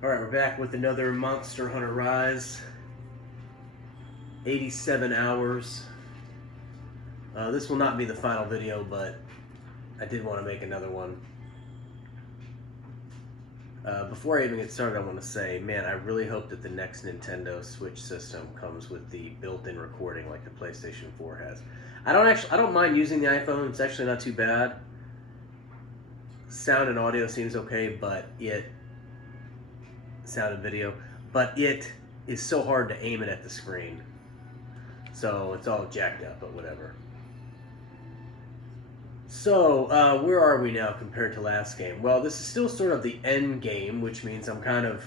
Alright, we're back with another Monster Hunter Rise. 87 hours. This will not be the final video, but I did want to make another one. Before I even get started, I want to say, man, I really hope that the next Nintendo Switch system comes with the built-in recording like the PlayStation 4 has. I don't mind using the iPhone. It's actually not too bad. Sound and audio seems okay, but sound and video, but it is so hard to aim it at the screen. So it's all jacked up, but whatever. So, where are we now compared to last game? Well, this is still sort of the end game, which means I'm kind of...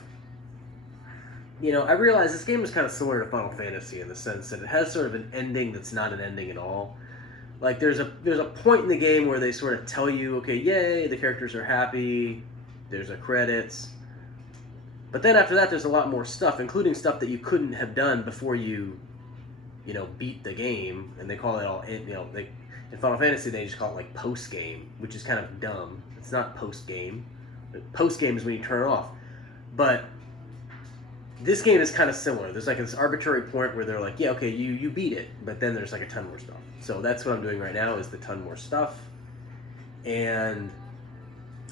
I realize this game is kind of similar to Final Fantasy in the sense that it has sort of an ending that's not an ending at all. Like, there's a point in the game where they sort of tell you, okay, yay, the characters are happy, there's a credits. But then after that, there's a lot more stuff, including stuff that you couldn't have done before you beat the game, and they call it all, in Final Fantasy, they just call it, like, post-game, which is kind of dumb. It's not post-game. Post-game is when you turn it off. But this game is kind of similar. There's, like, this arbitrary point where they're like, yeah, okay, you beat it, but then there's, like, a ton more stuff. So that's what I'm doing right now, is the ton more stuff. And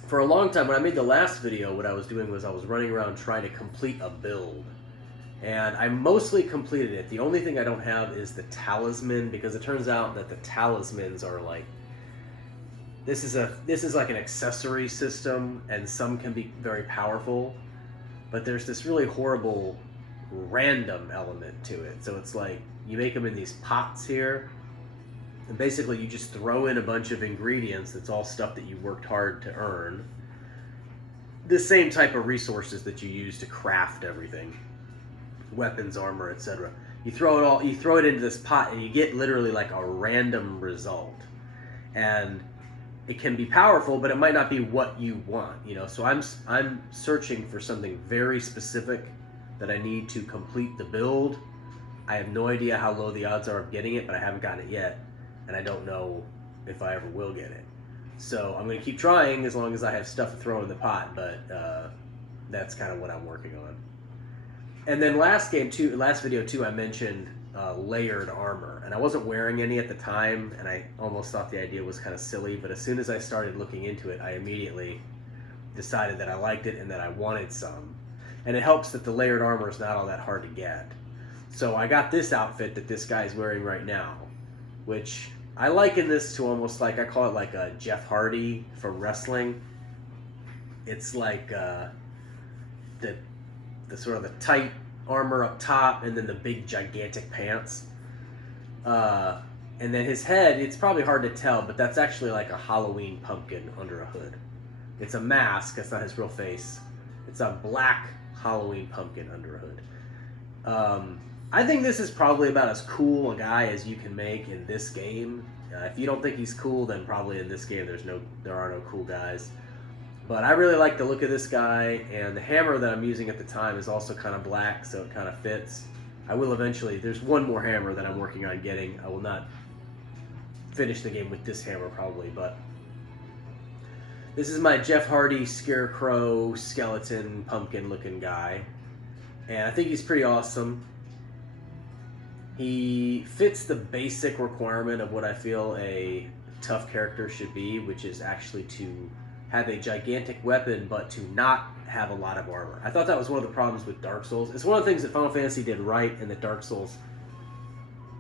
for a long time, when I made the last video, what I was doing was I was running around trying to complete a build. And I mostly completed it. The only thing I don't have is the talisman, because it turns out that the talismans are like... This is like an accessory system, and some can be very powerful. But there's this really horrible random element to it. So it's like, you make them in these pots here, and basically you just throw in a bunch of ingredients that's all stuff that you worked hard to earn. The same type of resources that you use to craft everything. Weapons, armor, etc. You throw it into this pot, and you get literally like a random result. And it can be powerful, but it might not be what you want, So I'm searching for something very specific that I need to complete the build. I have no idea how low the odds are of getting it, but I haven't gotten it yet, and I don't know if I ever will get it. So I'm going to keep trying as long as I have stuff to throw in the pot, but that's kind of what I'm working on. And then last video too, I mentioned layered armor, and I wasn't wearing any at the time, and I almost thought the idea was kind of silly, but as soon as I started looking into it, I immediately decided that I liked it and that I wanted some. And it helps that the layered armor is not all that hard to get. So I got this outfit that this guy is wearing right now, which I liken this to almost like, I call it like a Jeff Hardy for wrestling. It's like the sort of the tight armor up top, and then the big gigantic pants. And then his head, it's probably hard to tell, but that's actually like a Halloween pumpkin under a hood. It's a mask, that's not his real face. It's a black Halloween pumpkin under a hood. I think this is probably about as cool a guy as you can make in this game. If you don't think he's cool, then probably in this game there are no cool guys. But I really like the look of this guy, and the hammer that I'm using at the time is also kind of black, so it kind of fits. I will eventually, there's one more hammer that I'm working on getting. I will not finish the game with this hammer probably, but this is my Jeff Hardy scarecrow skeleton pumpkin looking guy, and I think he's pretty awesome. He fits the basic requirement of what I feel a tough character should be, which is actually to have a gigantic weapon, but to not have a lot of armor. I thought that was one of the problems with Dark Souls. It's one of the things that Final Fantasy did right, and that Dark Souls...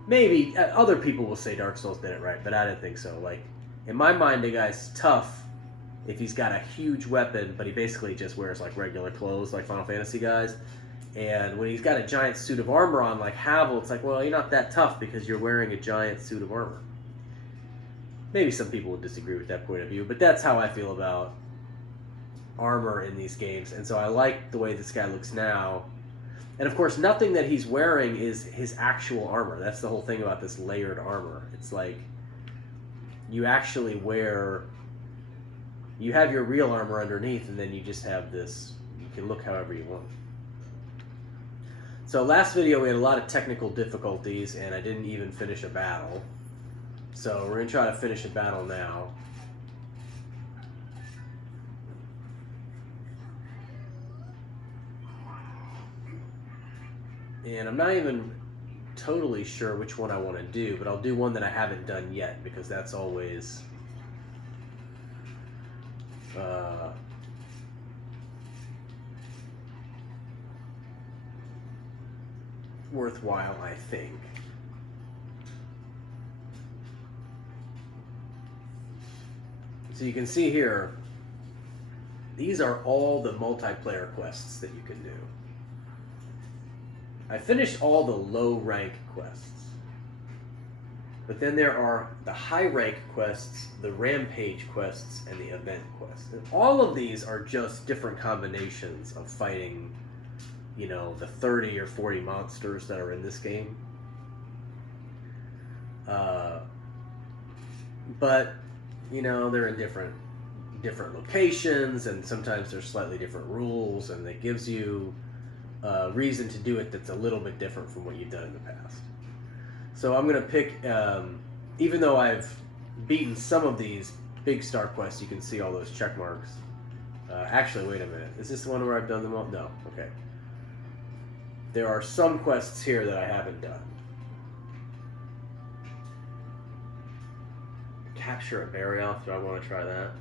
Maybe other people will say Dark Souls did it right, but I didn't think so. Like, in my mind, the guy's tough if he's got a huge weapon, but he basically just wears, like, regular clothes, like Final Fantasy guys. And when he's got a giant suit of armor on, like Havel, it's like, well, you're not that tough because you're wearing a giant suit of armor. Maybe some people would disagree with that point of view, but that's how I feel about armor in these games. And so I like the way this guy looks now. And of course, nothing that he's wearing is his actual armor. That's the whole thing about this layered armor. It's like, you actually wear... You have your real armor underneath, and then you just have this... You can look however you want. So last video we had a lot of technical difficulties, and I didn't even finish a battle. So we're going to try to finish a battle now. And I'm not even totally sure which one I want to do, but I'll do one that I haven't done yet, because that's always worthwhile, I think. So you can see here, these are all the multiplayer quests that you can do. I finished all the low rank quests. But then there are the high rank quests, the rampage quests, and the event quests. And all of these are just different combinations of fighting, you know, the 30 or 40 monsters that are in this game. But, you know, they're in different locations, and sometimes there's slightly different rules, and it gives you a reason to do it that's a little bit different from what you've done in the past. So I'm going to pick, even though I've beaten some of these big star quests, you can see all those check marks. Actually, wait a minute. Is this the one where I've done them all? No. Okay. There are some quests here that I haven't done. Capture a Barioth. Do I want to try that?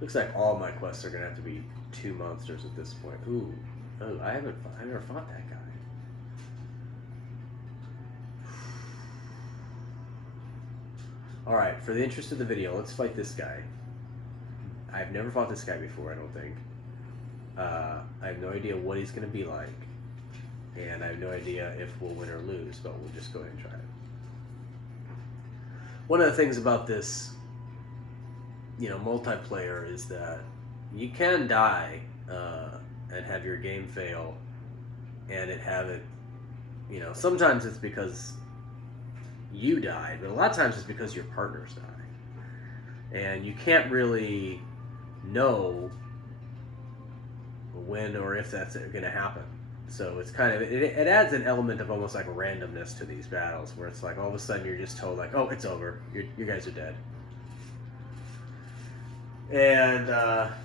Looks like all my quests are going to have to be 2 monsters at this point. Ooh. Oh, I never fought that guy. Alright, for the interest of the video, let's fight this guy. I've never fought this guy before, I don't think. I have no idea what he's going to be like. And I have no idea if we'll win or lose, but we'll just go ahead and try it. One of the things about this, you know, multiplayer is that you can die and have your game fail, and you know, sometimes it's because you died, but a lot of times it's because your partners die. And you can't really know when or if that's going to happen. So it's kind of, it adds an element of almost like randomness to these battles, where it's like all of a sudden you're just told like, oh, it's over, you guys are dead. And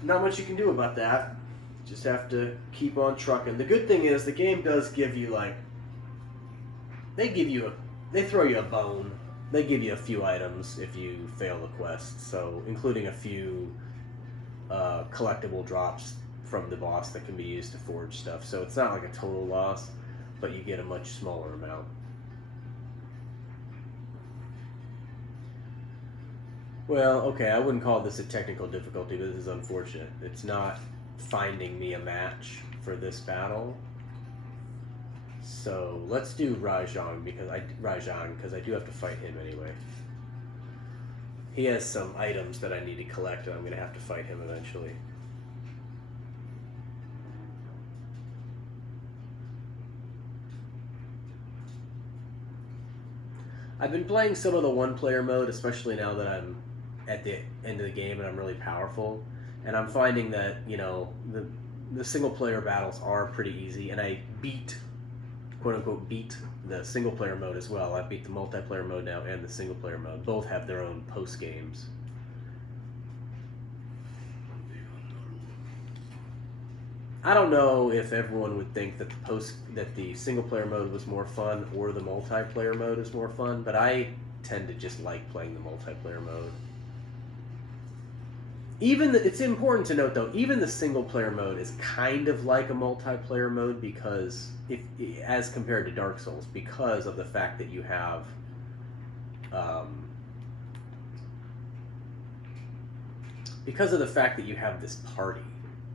not much you can do about that. Just have to keep on trucking. The good thing is the game does give you like, they throw you a bone. They give you a few items if you fail the quest, so including a few collectible drops from the boss that can be used to forge stuff. So it's not like a total loss, but you get a much smaller amount. Well, okay, I wouldn't call this a technical difficulty, but this is unfortunate. It's not finding me a match for this battle. So let's do Rajan because I do have to fight him anyway. He has some items that I need to collect, and I'm going to have to fight him eventually. I've been playing some of the one-player mode, especially now that I'm at the end of the game and I'm really powerful. And I'm finding that, you know, the single-player battles are pretty easy, and I quote-unquote beat the single-player mode as well. I beat the multiplayer mode now and the single-player mode. Both have their own post-games. I don't know if everyone would think that the single-player mode was more fun or the multiplayer mode is more fun, but I tend to just like playing the multiplayer mode. It's important to note though, even the single-player mode is kind of like a multiplayer mode because as compared to Dark Souls, because of the fact that you have this party.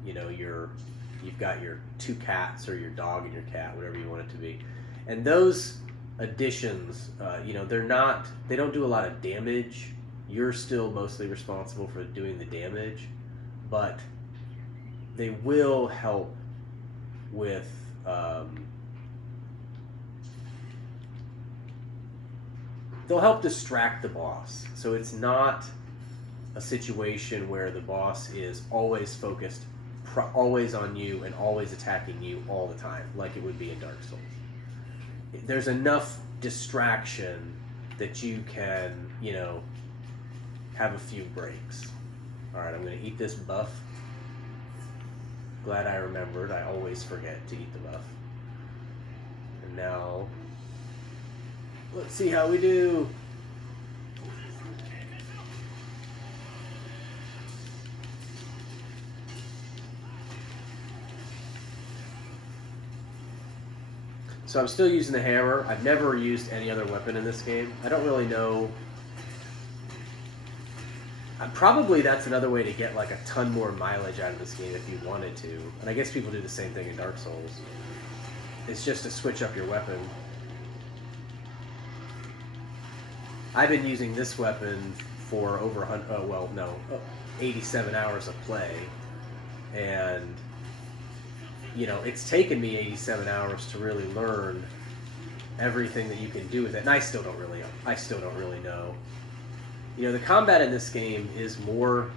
You know, you've got your 2 cats or your dog and your cat, whatever you want it to be, and those additions, you know, they don't do a lot of damage. You're still mostly responsible for doing the damage, but they will help with they'll help distract the boss. So it's not a situation where the boss is always focused, always on you and always attacking you all the time, like it would be in Dark Souls. There's enough distraction that you can, you know, have a few breaks. Alright, I'm going to eat this buff. Glad I remembered. I always forget to eat the buff. And now, let's see how we do. So I'm still using the hammer. I've never used any other weapon in this game. I don't really know. Probably that's another way to get like a ton more mileage out of this game if you wanted to. And I guess people do the same thing in Dark Souls. It's just to switch up your weapon. I've been using this weapon for over 87 hours of play. And you know, it's taken me 87 hours to really learn everything that you can do with it, and I still don't really know. You know, the combat in this game is more,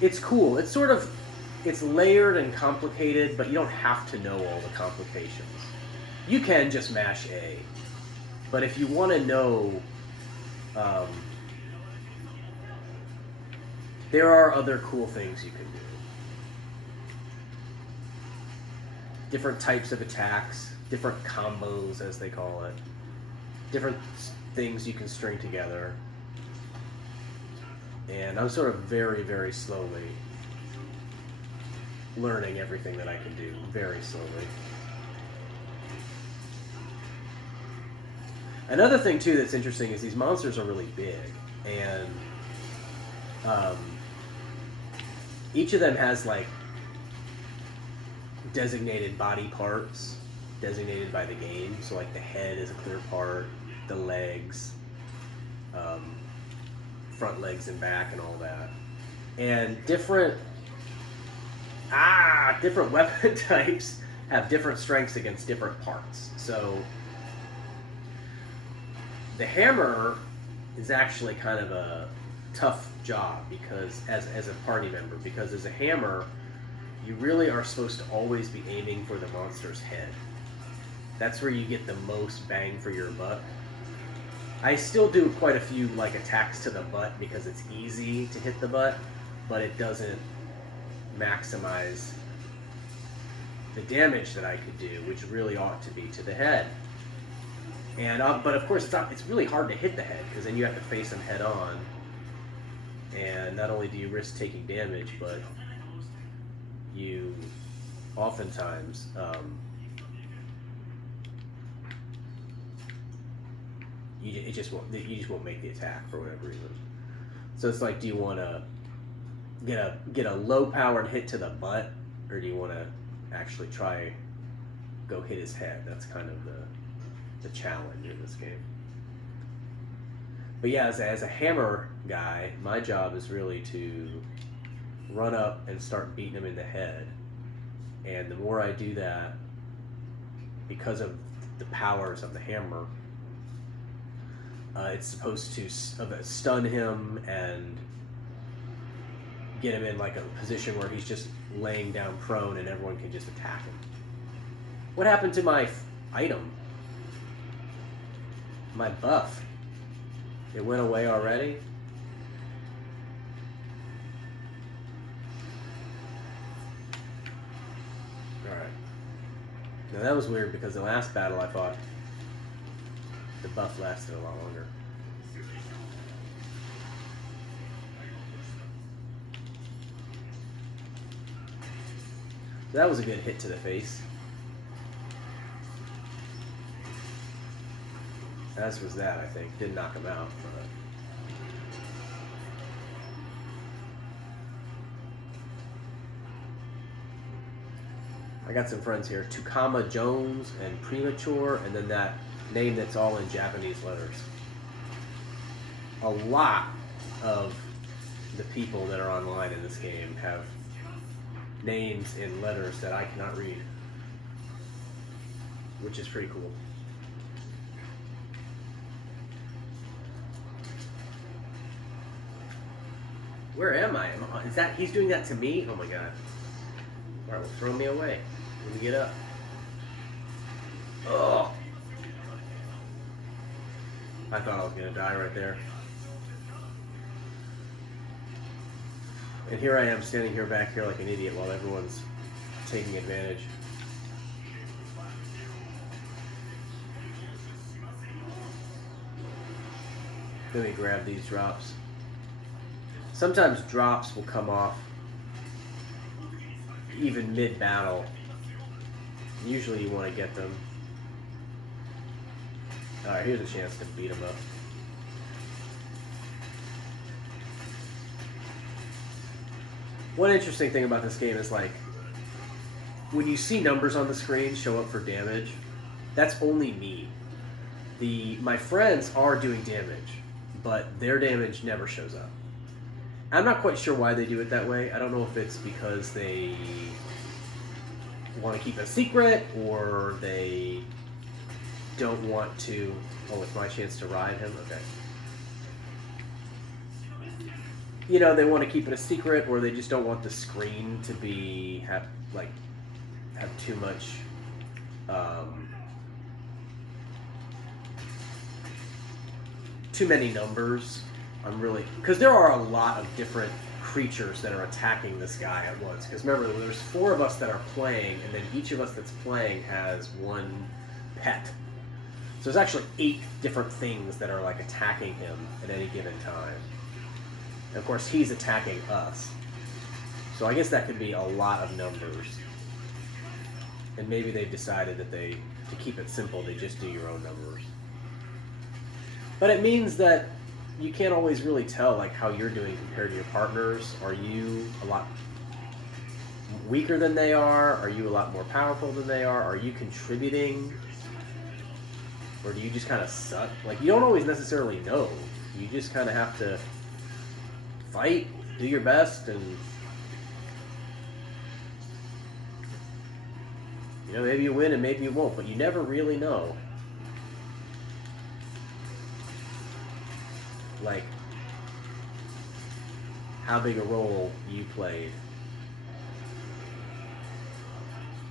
it's cool. It's layered and complicated, but you don't have to know all the complications. You can just mash A, but if you want to know, there are other cool things you can do. Different types of attacks, different combos as they call it, different things you can string together. And I'm sort of very, very slowly learning everything that I can do, very slowly. Another thing too that's interesting is these monsters are really big, and each of them has like designated body parts designated by the game. So like the head is a clear part, the legs, front legs and back and all that. And different weapon types have different strengths against different parts. So the hammer is actually kind of a tough job because as a party member, because as a hammer you really are supposed to always be aiming for the monster's head. That's where you get the most bang for your buck. I still do quite a few like attacks to the butt because it's easy to hit the butt, but it doesn't maximize the damage that I could do, which really ought to be to the head. And but of course it's really hard to hit the head because then you have to face them head on. And not only do you risk taking damage, but you oftentimes you just won't make the attack for whatever reason. So it's like, do you want to get a low powered hit to the butt, or do you want to actually try go hit his head? That's kind of the challenge in this game. But yeah, as a hammer guy, my job is really to run up and start beating him in the head. And the more I do that, because of the powers of the hammer, it's supposed to stun him and get him in like a position where he's just laying down prone and everyone can just attack him. What happened to my item? My buff? It went away already? Alright. Now that was weird because the last battle I fought, the buff lasted a lot longer. That was a good hit to the face. As was that, I think. Didn't knock him out, but... I got some friends here. Tukama Jones and Premature, and then that name that's all in Japanese letters. A lot of the people that are online in this game have names in letters that I cannot read, which is pretty cool. Where am I? Is that he's doing that to me? Oh my god. Alright, well, throw me away. Let me get up. Oh! I thought I was gonna die right there. And here I am standing here back here like an idiot while everyone's taking advantage. Let me grab these drops. Sometimes drops will come off even mid-battle. Usually you want to get them. Alright, here's a chance to beat them up. One interesting thing about this game is, like, when you see numbers on the screen show up for damage, that's only me. My friends are doing damage, but their damage never shows up. I'm not quite sure why they do it that way. I don't know if it's because they want to keep it a secret, or they don't want to... Oh, it's my chance to ride him? Okay. You know, they want to keep it a secret, or they just don't want the screen to have too much too many numbers. Because there are a lot of different creatures that are attacking this guy at once. Because remember, there's 4 of us that are playing, and then each of us that's playing has 1 pet. So there's actually 8 different things that are like attacking him at any given time. And of course, he's attacking us. So I guess that could be a lot of numbers. And maybe they've decided that to keep it simple, they just do your own numbers. But it means that you can't always really tell like how you're doing compared to your partners. Are you a lot weaker than they are? Are you a lot more powerful than they are? Are you contributing? Or do you just kind of suck? Like, you don't always necessarily know. You just kind of have to fight, do your best, and you know, maybe you win and maybe you won't, but you never really know. Like, how big a role you played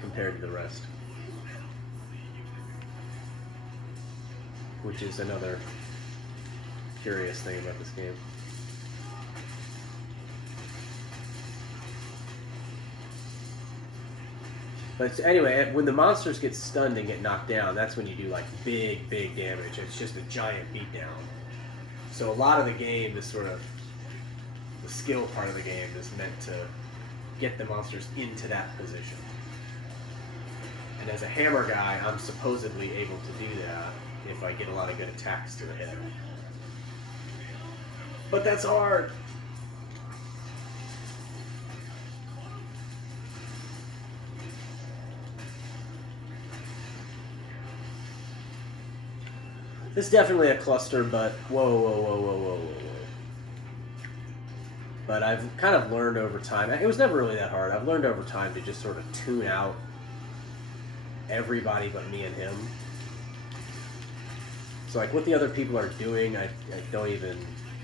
compared to the rest. Which is another curious thing about this game. But anyway, when the monsters get stunned and get knocked down, that's when you do like big damage. It's just a giant beatdown. So a lot of the game is sort of, the skill part of the game is meant to get the monsters into that position. And as a hammer guy, I'm supposedly able to do that if I get a lot of good attacks to the head. But that's hard. This is definitely a cluster, but whoa. But I've kind of learned over time. It was never really that hard. I've learned over time to just sort of tune out everybody but me and him. So like what the other people are doing, I don't even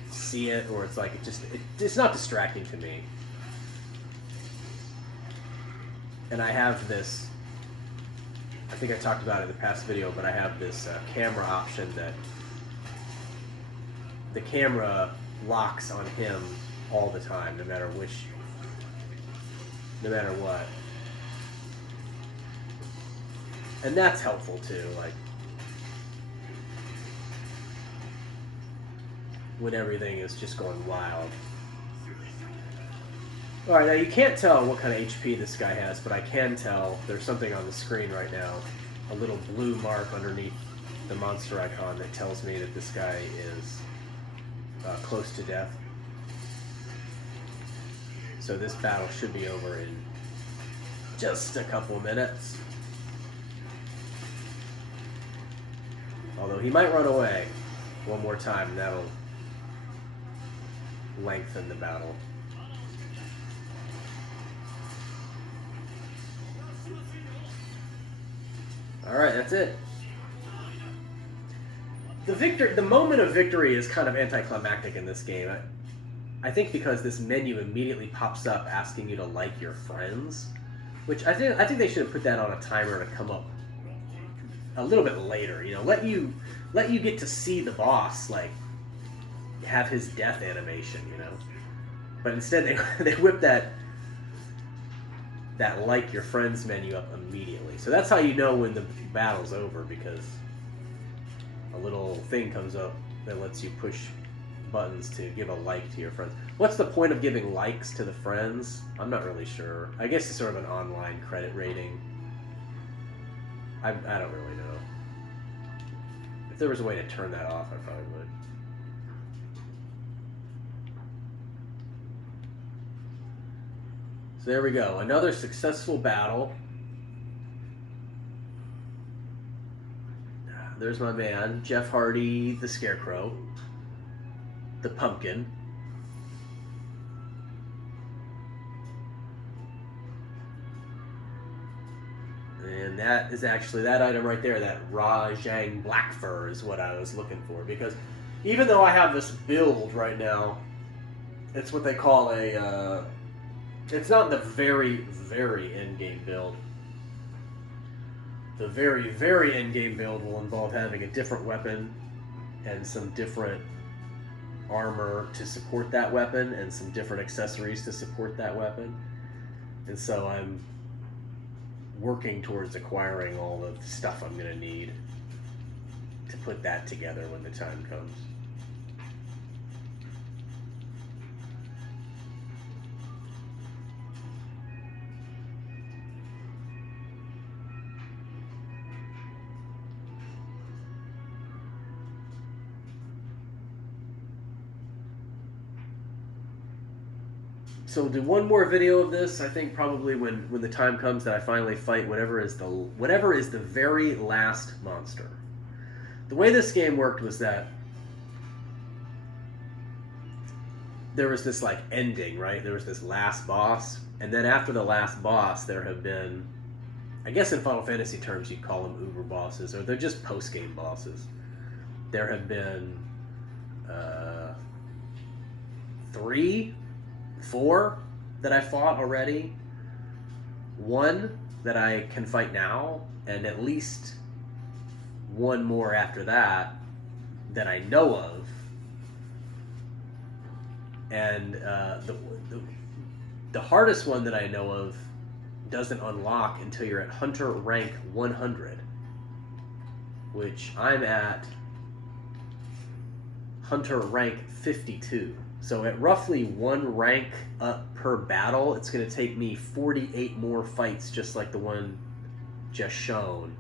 see it, or it's like it's not distracting to me. And I have this, I think I talked about it in the past video, but I have this camera option that the camera locks on him all the time, no matter what. And that's helpful too, like when everything is just going wild. Alright, now you can't tell what kind of HP this guy has, but I can tell there's something on the screen right now, a little blue mark underneath the monster icon that tells me that this guy is close to death. So this battle should be over in just a couple minutes. Although he might run away one more time, and that'll lengthen the battle. Alright, that's it. The moment of victory is kind of anticlimactic in this game. I think because this menu immediately pops up asking you to like your friends, which I think they should have put that on a timer to come up a little bit later. You know, let you get to see the boss, like have his death animation. You know, But instead they whip that like your friends menu up immediately. So that's how you know when the battle's over, because a little thing comes up that lets you push buttons to give a like to your friends. What's the point of giving likes to the friends? I'm not really sure. I guess it's sort of an online credit rating. I don't really know. If there was a way to turn that off, I probably would. So there we go. Another successful battle. There's my man, Jeff Hardy, the Scarecrow, the Pumpkin. And that is actually that item right there, that Rajang Black Fur is what I was looking for. Because even though I have this build right now, it's what they call a, it's not the very, very end-game build. The very, very end-game build will involve having a different weapon and some different armor to support that weapon and some different accessories to support that weapon. And so I'm working towards acquiring all the stuff I'm going to need to put that together when the time comes. So do one more video of this. I think probably when the time comes that I finally fight whatever is the very last monster. The way this game worked was that there was this like ending, right? There was this last boss, and then after the last boss, there have been, I guess in Final Fantasy terms, you'd call them uber bosses, or they're just post-game bosses. There have been 3, 4 that I fought already, 1 that I can fight now, and at least 1 more after that that I know of. And the hardest one that I know of doesn't unlock until you're at Hunter rank 100, which I'm at Hunter rank 52. So at roughly 1 rank up per battle, it's going to take me 48 more fights, just like the one just shown,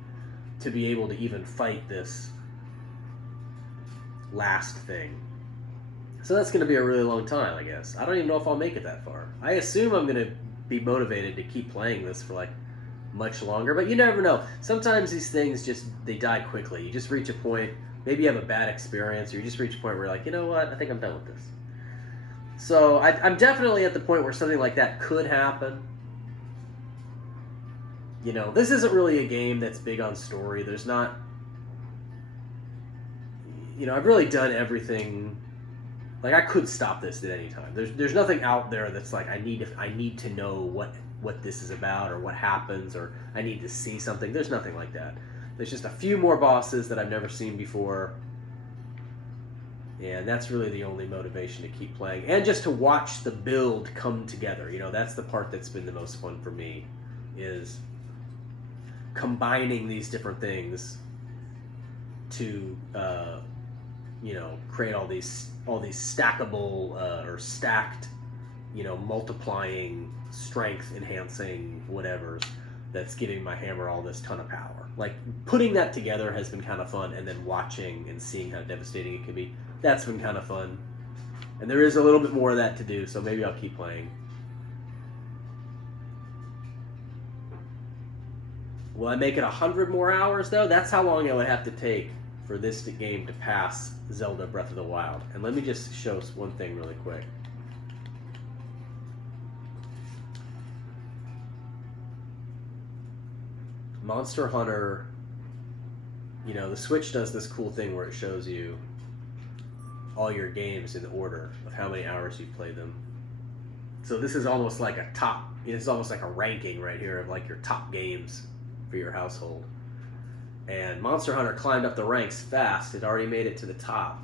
to be able to even fight this last thing. So that's going to be a really long time, I guess. I don't even know if I'll make it that far. I assume I'm going to be motivated to keep playing this for like much longer, but you never know. Sometimes these things they die quickly. You just reach a point, maybe you have a bad experience, or you just reach a point where you're like, you know what, I think I'm done with this. So I'm definitely at the point where something like that could happen. You know, this isn't really a game that's big on story. There's not, you know, I've really done everything. Like, I could stop this at any time. There's nothing out there that's like I need to know what this is about or what happens, or I need to see something. There's nothing like that. There's just a few more bosses that I've never seen before. And that's really the only motivation to keep playing. And just to watch the build come together. You know, that's the part that's been the most fun for me, is combining these different things to, you know, create all these stackable or stacked, you know, multiplying, strength enhancing whatevers that's giving my hammer all this ton of power. Like, putting that together has been kind of fun, and then watching and seeing how devastating it can be, that's been kind of fun. And there is a little bit more of that to do, so maybe I'll keep playing. Will I make it 100 more hours, though? That's how long it would have to take for this game to pass Zelda Breath of the Wild. And let me just show us one thing really quick. Monster Hunter, you know, the Switch does this cool thing where it shows you all your games in order of how many hours you've played them. So this is almost like it's almost like a ranking right here of like your top games for your household. And Monster Hunter climbed up the ranks fast. It already made it to the top.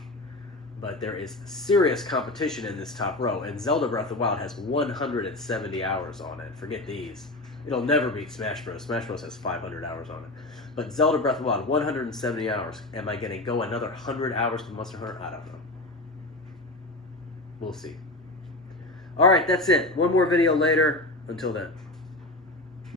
but there is serious competition in this top row, and Zelda Breath of the Wild has 170 hours on it. Forget these. It'll never beat Smash Bros. Smash Bros. Has 500 hours on it. But Zelda Breath of the Wild, 170 hours. Am I going to go another 100 hours to Monster Hunter? I don't know. We'll see. Alright, that's it. One more video later. Until then.